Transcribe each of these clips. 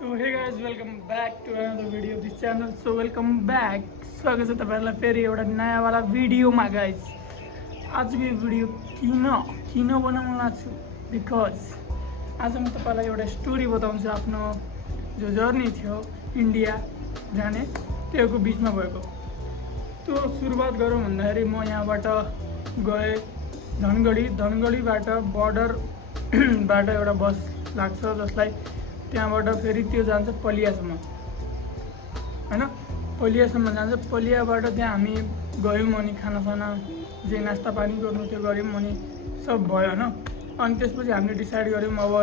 So hey guys, welcome back to another video of this channel. So welcome back. स्वागत छ तपाईहरुलाई फेरि एउटा नयाँ वाला भिडियोमा गाइस. आजको यो भिडियो किन बनाउन लाग्छु बिकज आज म तपाईलाई एउटा स्टोरी बताउँछु आफ्नो जो जर्नी थियो इन्डिया जाने त्यसको बीचमा भएको. त्यो सुरुवात गरौँ भन्दाखेरि म यहाँबाट गए धनगढीबाट बर्डर बाट एउटा बस लाग्छ जसलाई त्यहाँबाट फेरि त्यो जान्छ पलियासम्म हैन. पलियासम्म जान्छ. पलियाबाट त्यहाँ हामी गयौँ अनि खानासाना जे नास्ता पानी गर्नु त्यो गऱ्यौँ अनि सब भयो हैन. अनि त्यसपछि हामीले डिसाइड गऱ्यौँ अब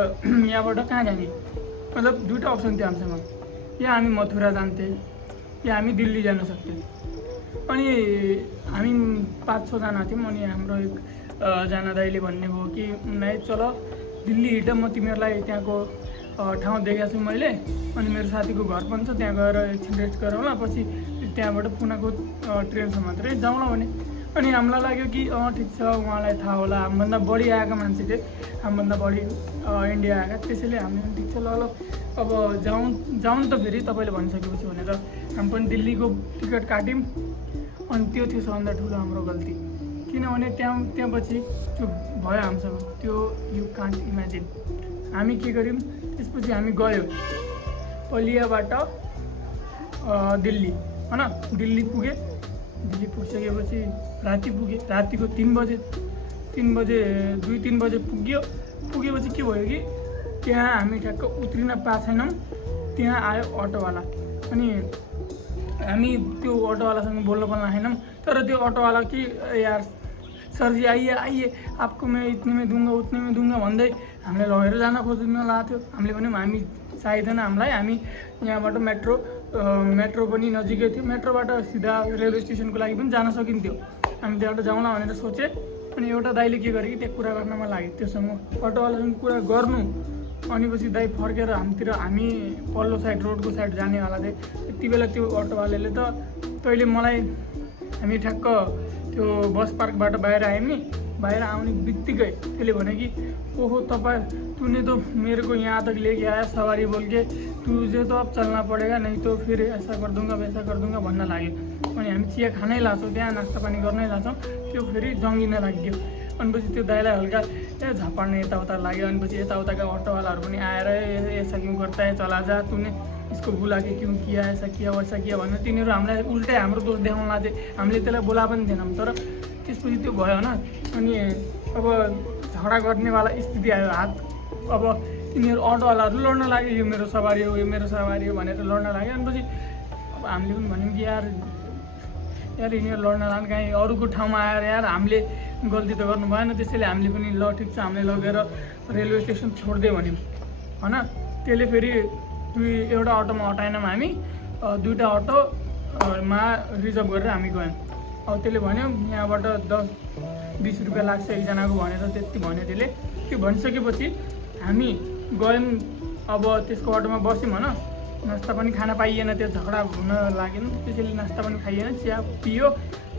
यहाँबाट कहाँ जाने. मतलब दुईवटा अप्सन थियो हामीसँग. या हामी मथुरा जान्थे या हामी दिल्ली जान सक्थ्यौँ. अनि हामी 5-6 जना थियौँ. अनि हाम्रो एकजना दाइले भन्ने भयो कि नै चल दिल्ली हिँड, म तिमीहरूलाई त्यहाँको ठाउँ देखाएको छु मैले. अनि मेरो साथीको घर पनि छ, त्यहाँ गएर एकछिन रेस्ट गरौँला, पछि त्यहाँबाट पुनाको ट्रेनसम्म मात्रै जाउँला भने. अनि हामीलाई लाग्यो कि ठिक छ, उहाँलाई थाहा होला, हामीभन्दा बढी आएका मान्छे थिए, हामीभन्दा बढी इन्डिया आएका. त्यसैले हामी पनि ठिक छ ल अब जाउँ त फेरि तपाईँले भनिसकेपछि भनेर हामी पनि दिल्लीको टिकट काट्यौँ. अनि त्यो थियो सबभन्दा ठुलो हाम्रो गल्ती. किनभने त्यहाँ पछि त्यो भयो हामीसँग. त्यो यु कान्ट इमेजिन. हामी के गर्यौँ त्यसपछि हामी गयो पलियाबाट दिल्ली हैन. दिल्ली पुगे. दिल्ली पुगिसकेपछि राति पुगे. रातिको 3 बजे 2-3 बजे पुगेपछि के भयो कि त्यहाँ हामी ठ्याक्क उत्रिन पाएको छैनौँ. त्यहाँ आयो अटोवाला. अनि हामी त्यो अटोवालासँग बोल्न पनि लागेनौँ. तर त्यो अटोवाला कि यार सर जी आइए आपको मैं इतने में दूंगा उतने में दूंगा भन्दै हामीलाई लगेर जान खोज्न लागेको थियो. हामीले भन्यौँ हामी चाहिँदैन हामीलाई, हामी यहाँबाट मेट्रो पनि नजिकै थियो, मेट्रोबाट सिधा रेलवे स्टेसनको लागि पनि जान सकिन्थ्यो. हामी त्यहाँबाट जाउँला भनेर सोचे. अनि एउटा दाइले के गर्यो कि त्यहाँ कुरा गर्नमा लाग्यो त्योसँग, अटोवालासँग कुरा गर्नु. अनि पछि दाइ फर्केर हामी पल्लो साइड रोडको साइड जानेवाला थिएँ. त्यति बेला त्यो अटोवालाले त तैँले मलाई, हामी ठ्याक्क त्यो बस पार्कबाट बाहिर आयौँ नि, बाहर आने बित्तिकै त्यसले भने कि ओहो तूने तो मेरे को यहाँ तक लेके आया सवारी बोल के, तुझे तो अब चलना पड़ेगा, नहीं तो फिर ऐसा कर दूंगा वैसा कर दूंगा भन्न लाग्यो. अनि हामी चिया खानै लाग्छौँ, त्यहाँ नास्ता पानी गर्नै लाग्छौँ. त्यो फेरि जङ्गिन लाग्यो. अनि पछि त्यो दाइलाई हल्का झपाड्ने यताउता लाग्यो. अनि पछि यताउताका अटोवालाहरू पनि आएर ऐसा क्यों करता है, चला जा, तूने इसको बुला के क्यों किया, ऐसा किया वैसा किया भनेर तिनीहरू हामीलाई उल्टै हाम्रो दोष देखाउन लाग्थे. हामीले त्यसलाई बोला पनि थिएनौँ. तर त्यसपछि त्यो भयो होइन. अनि अब झगडा गर्नेवाला स्थिति आयो. हात अब तिनीहरू अटोवालाहरू लड्न लाग्यो, यो मेरो सवारी हो, यो मेरो सवारी हो भनेर लड्न लाग्यो. अनि पछि अब हामीले पनि भन्यौँ कि यार यिनीहरू लड्न लाग्नु, कहीँ अरूको ठाउँमा आएर यार हामीले गल्ती त गर्नु भएन. त्यसैले हामीले पनि ल ठिक छ हामीले लगेर रेलवे स्टेसन छोडिदियो भन्यौँ होइन. त्यसले फेरि एउटा अटोमा हटाएनौँ हामी, 2टा अटोमा रिजर्भ गरेर हामी गयौँ. अब त्यसले भन्यो यहाँबाट 10-20 रुपियाँ लाग्छ एकजनाको भनेर त्यति भन्यो त्यसले. त्यो भनिसकेपछि हामी गयौँ. अब त्यसको अटोमा बस्यौँ होइन. नास्ता पनि खान पाइएन, त्यो झगडा हुन लागेन. त्यसैले नास्ता पनि खाइएन, चिया पियो,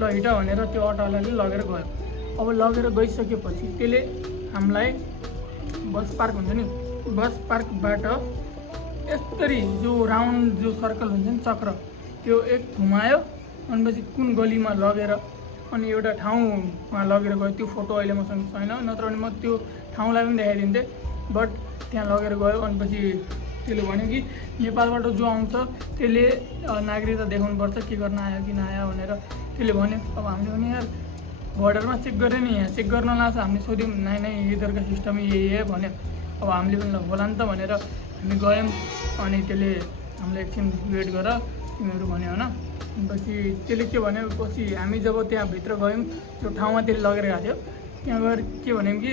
ल हिँड भनेर त्यो अटोवालाले लगेर गयो. अब लगेर गइसकेपछि त्यसले हामीलाई बस पार्क हुन्छ नि, बस पार्कबाट यसरी जो राउन्ड जो सर्कल हुन्छ नि चक्र, त्यो एक घुमायो. अनि पछि कुन गलीमा लगेर अनि एउटा ठाउँमा लगेर गयो. त्यो फोटो अहिले मसँग छैन, नत्र भने म त्यो ठाउँलाई पनि देखाइदिन्थेँ. बट त्यहाँ लगेर गयो. अनि पछि त्यसले भन्यो कि नेपालबाट जो आउँछ त्यसले नागरिकता देखाउनुपर्छ, के गर्न आयो कि नआयो भनेर त्यसले भन्यो. अब हामीले भने यार बोर्डरमा चेक गरेँ नि, यहाँ चेक गर्न लाग्छ. हामीले सोध्यौँ नै इधरको सिस्टम यही है भन्यो. अब हामीले पनि ल होला नि त भनेर हामी गयौँ. अनि त्यसले हामीलाई एकछिन वेट गर तिमीहरू भन्यो होइन. पछि त्यसले के भन्यो, पछि हामी जब त्यहाँभित्र गयौँ त्यो ठाउँमा त्यसले लगेर गएको थियो, त्यहाँ गएर के भन्यौँ कि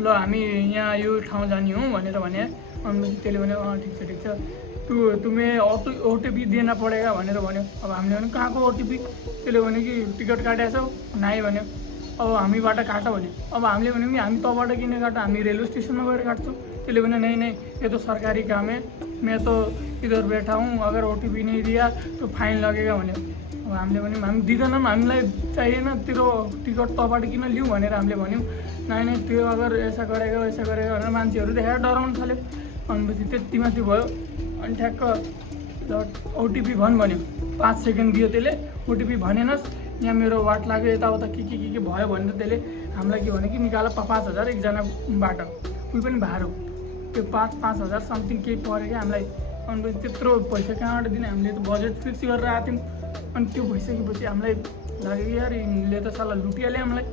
ल हामी यहाँ यो ठाउँ जाने हौँ भनेर भने. अनि पछि त्यसले भन्यो ठिक छ तुम्हें ओटिपी देना पड़ेगा भनेर भन्यो. अब हामीले भन्यो कहाँको ओटिपी. त्यसले भन्यो कि टिकट काटेको छौ नाइ भन्यो. अब हामीबाट काट भन्यो. अब हामीले भन्यौँ कि हामी तबाट किन काट, हामी रेलवे स्टेसनमा गएर काट्छौँ. त्यसले भन्यो नहीं ये तो सरकारी काम है, मैं तो इधर बैठा हूँ, अगर ओटीपी नहीं दिया तो फाइन लगेगा भन्यो. अब हामीले भन्यौँ हामी दिँदैनौँ, हामीलाई चाहिएन, तेरो टिकट तबाट किन लिउँ भनेर हामीले भन्यौँ. नहीं त्यो अगर ऐसा गरेगा वैसा गरेगा भनेर मान्छेहरू देखाएर डराउनु थाल्यो. अनि पछि त्यति माथि भयो. अनि ठ्याक्क ओटिपी भन् भन्यो, 5 सेकेन्ड दियो त्यसले। ओटिपी भनेनस्, यहाँ मेरो वाट लाग्यो, यताउता के भयो भनेर त्यसले हामीलाई के भन्यो कि निकाल 5,000 एकजनाबाट, उही पनि भाडो। त्यो 5,000 समथिङ केही पऱ्यो क्या हामीलाई। अनि त्यत्रो पैसा कहाँबाट दिने, हामीले त बजेट फिक्स गरेर आएको थियौँ। अनि त्यो भइसकेपछि हामीलाई लाग्यो कि यार यिनले त साला लुटिहाल्यो हामीलाई।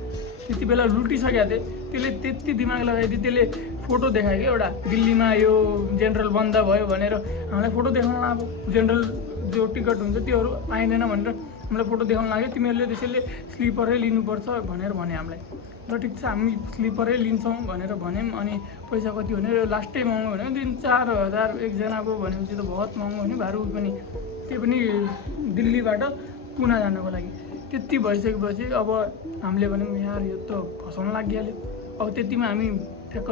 त्यति बेला लुटिसकेको थिएँ, त्यसले त्यति दिमाग लगाइदियो। त्यसले फोटो देखायो क्या एउटा, दिल्लीमा यो जेनरल बन्द भयो भनेर हामीलाई फोटो देखाउन अब जेनरल जो टिकट हुन्छ त्योहरू पाइँदैन भनेर हामीलाई फोटो देखाउन लाग्यो। तिमीहरूले त्यसैले स्लिपरै लिनुपर्छ भनेर भने हामीलाई। ल ठिक छ, हामी स्लिपरै लिन्छौँ भनेर भन्यौँ। अनि पैसा कति भने लास्टै महँगो भन्यो, 3-4 हजार एकजनाको भनेपछि त बहुत महँगो भन्यो भाडा पनि, त्यो पनि दिल्लीबाट पुना जानको लागि। त्यति भइसकेपछि अब हामीले भन्यौँ यार यो त फसाउन लागिहाल्यो। अब त्यतिमा हामी ठ्याक्क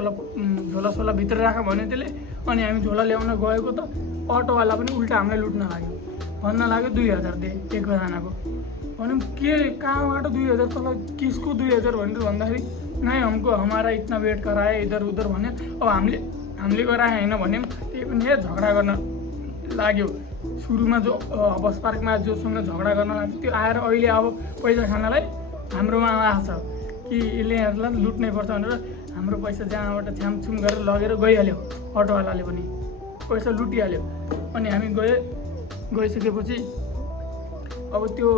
झोलासोला भित्र राख भन्यो त्यसले। अनि हामी झोला ल्याउन गएको त अटोवाला पनि उल्टा हामीलाई लुट्न लाग्यो, भन्न लाग्यो 2,000 दे एकजनाको। भनौँ के कहाँबाट 2,000, तँलाई किसको 2,000 भनेर भन्दाखेरि नै हमको हमारा इतना वेट करायो इधर उधर भन्यो। अब हामीले गराए होइन भन्यौँ, त्यही पनि झगडा गर्न लाग्यो। सुरुमा जो बस पार्कमा जोसँग झगडा गर्न लाग्यो त्यो आएर अहिले अब पैसा खानलाई हाम्रोमा आएको छ कि यसलेहरूलाई लुट्नै पर्छ भनेर हाम्रो पैसा जहाँबाट छ्यामछुम गरेर लगेर गइहाल्यो। अटोवालाले पनि पैसा लुटिहाल्यो। अनि हामी गइसकेपछि अब त्यो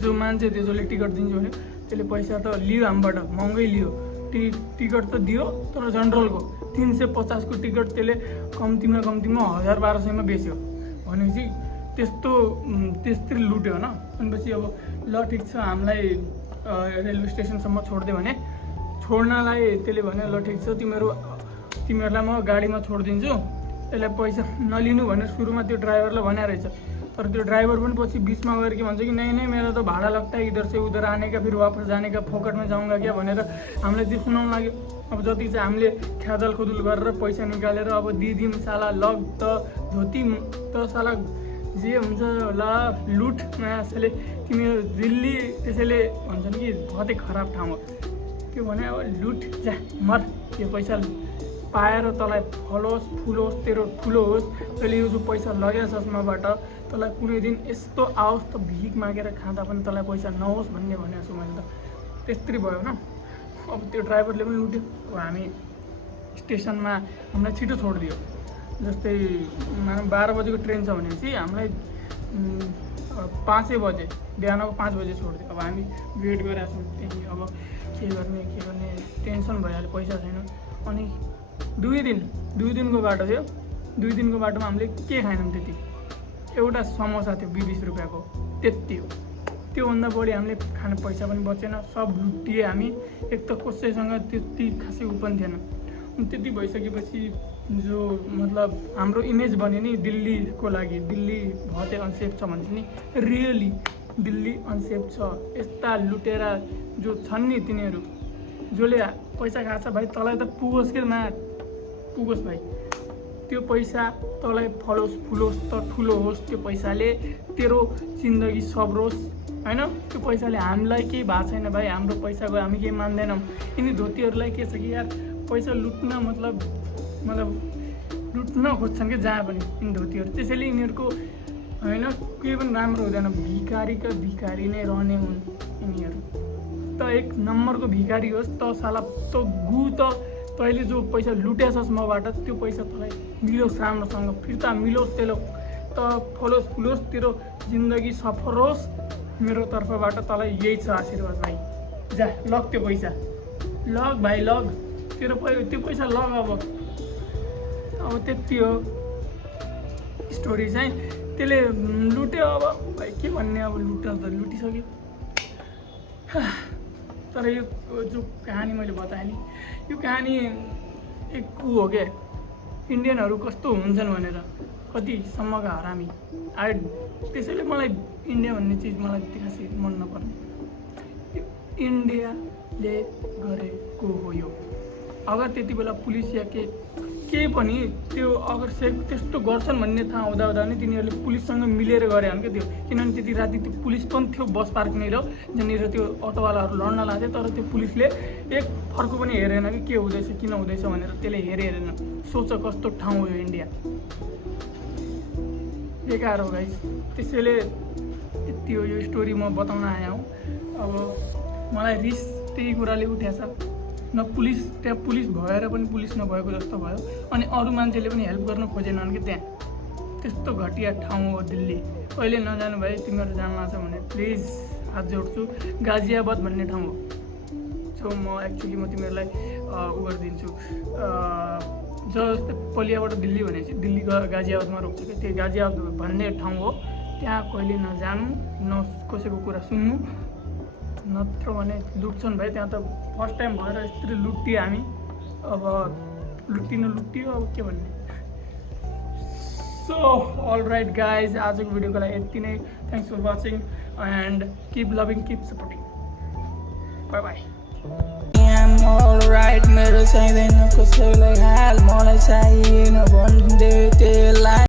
जो मान्छे थियो जसले टिकट दिन्छु भन्यो त्यसले पैसा त लियो हामीबाट, महँगै लियो। टिकट त दियो, तर जनरलको 350 को टिकट त्यसले कम्तीमा 1,000-1,200मा बेच्यो। भनेपछि त्यस्तै लुट्यो होइन। भनेपछि अब ल ठिक छ, हामीलाई रेलवे स्टेसनसम्म छोडिदियो भने छोड्नलाई त्यसले भन्यो ल ठिक छ तिमीहरूलाई म गाडीमा छोडिदिन्छु, यसलाई पैसा नलिनु भनेर सुरुमा त्यो ड्राइभरलाई भने रहेछ। तर त्यो ड्राइभर पनि पछि बिचमा गएर के भन्छ कि नहीं मेरो त भाडा लगता है, इधर से उधर आने का, फिर वापस जाने का, फोकटमा जाऊँगा क्या भनेर हामीलाई त्यो सुनाउन लाग्यो। अब जति चाहिँ हामीले ख्यादल खुदुल गरेर पैसा निकालेर अब दिदिम साला लग त धोती त साला जे हुन्छ ल लुट नयाँले तिमी दिल्ली त्यसैले भन्छन् कि बहुतै खराब ठाउँ हो। त्यो भने अब लुट जा मर, त्यो पैसा पाएर तँलाई फलोस् फुलोस् तेरो ठुलो होस्। तैँले यो जो पैसा लग्यो चस्माबाट तँलाई कुनै दिन यस्तो आओस् त भिख मागेर खाँदा पनि तँलाई पैसा नहोस् भन्ने भनेको छु मैले त। त्यस्तै भयो न। अब त्यो ड्राइभरले पनि लुट्यो। अब हामी स्टेसनमा हामीलाई छिटो छोडिदियो। जस्तै 12 बजेको ट्रेन छ भनेपछि हामीलाई 5 बजे बिहानको 5 बजे छोडिदियो। अब हामी वेट गरेका छौँ त्यहीँ। अब के गर्ने टेन्सन भइहाल्यो, पैसा छैन। अनि 2 दिनको बाटो थियो। 2 दिनको बाटोमा हामीले के खाएनौँ, त्यति एउटा समोसा थियो 20 रुपियाँको, त्यति हो। त्योभन्दा बढी हामीले खाने पैसा पनि बचेन, सब लुटिए हामी। एक त कसैसँग त्यति खासै उ पनि थिएन। अनि त्यति भइसकेपछि जो मतलब हाम्रो इमेज बन्यो नि दिल्लीको लागि, दिल्ली बहुतै अनसेफ छ भन्छ नि, रियली दिल्ली अनसेफ छ। यस्ता लुटेरा जो छन् नि तिनीहरू जसले पैसा खान्छ भाइ, तँलाई त पुगोस् कि पुगोस् भाइ, त्यो पैसा तँलाई फलोस् फुलोस् त ठुलो होस्। त्यो पैसाले तेरो जिन्दगी सबरोस् होइन। त्यो पैसाले हामीलाई केही भएको छैन भाइ, हाम्रो पैसा गयो, हामी केही मान्दैनौँ। यिनी धोतीहरूलाई के छ कि यार पैसा लुट्न मतलब लुट्न खोज्छन् कि जहाँ पनि यिनी धोतीहरू। त्यसैले यिनीहरूको होइन केही पनि राम्रो हुँदैन, भिखारीका भिखारी नै रहने हुन् यिनीहरू। त एक नम्बरको भिखारी होस् त साला त गु त तैँले जो पैसा लुटेछस् मबाट त्यो पैसा तँलाई मिलोस् राम्रोसँग, फिर्ता मिलोस्, त्यसले त फलोस् फुलोस्, तेरो जिन्दगी सफल होस्। मेरो तर्फबाट तँलाई यही छ आशीर्वाद भाइ। जा लग त्यो पैसा, लग भाइ लग, त्यो पैसा लग। अब त्यति हो स्टोरी चाहिँ। त्यसले लुट्यो। अब भाइ के भन्ने, अब लुटिसक्यो। तर यो जो कहानी मैले बताएँ नि, यो कहानी एक हो क्या, इन्डियनहरू कस्तो हुन्छन् भनेर, कतिसम्मका हरामी। त्यसैले मलाई इन्डिया भन्ने चिज मलाई खासै मन नपर्ने। यो इन्डियाले गरेको हो यो। अगर त्यति बेला पुलिस या केही पनि त्यो अगर त्यस्तो गर्छन् भन्ने थाहा हुँदा नि तिनीहरूले पुलिससँग मिलेर गरे हो क्या त्यो। किनभने त्यति राति त्यो पुलिस पनि थियो बस पार्कनिर, जहाँनिर त्यो अटोवालाहरू लड्न लाग्थ्यो। तर त्यो पुलिसले एक फर्को पनि हेरेन कि के हुँदैछ किन हुँदैछ भनेर, त्यसले हेरेन। सोच कस्तो ठाउँ हो यो इन्डिया। बेकार हो गाइस। त्यसैले यति हो यो स्टोरी म बताउन आएँ हूँ। अब मलाई रिस त्यही कुराले उठेछ, न पुलिस त्यहाँ पुलिस भएर पनि पुलिस नभएको जस्तो भयो, अनि अरू मान्छेले पनि हेल्प गर्न खोजेनन् कि त्यहाँ। त्यस्तो घटिया ठाउँ हो दिल्ली। कहिले नजानु भाइ, तिमीहरू जानु छ भने प्लिज हात जोड्छु। गाजियाबाद भन्ने ठाउँ हो। सो म तिमीहरूलाई उ गरिदिन्छु, जस्तै पलियाबाट दिल्ली भनेपछि दिल्ली गाजियाबादमा रोक्छु कि, त्यो गाजियाबाद भन्ने ठाउँ हो। त्यहाँ कहिले नजानु, न कसैको कुरा सुन्नु, नत्र भने लुट्छन् भाइ। त्यहाँ त फर्स्ट टाइम भएर यस्तरी लुट्यो हामी। अब लुट्टियो अब के भन्ने। सो अल राइट गाइज, आजको भिडियोको लागि यति नै। Thanks for watching and keep loving, keep supporting. Bye bye. Alright, मेरो चाहिँदैन कसैलाई हाल, मलाई चाहिएन भन्दै त्यसलाई।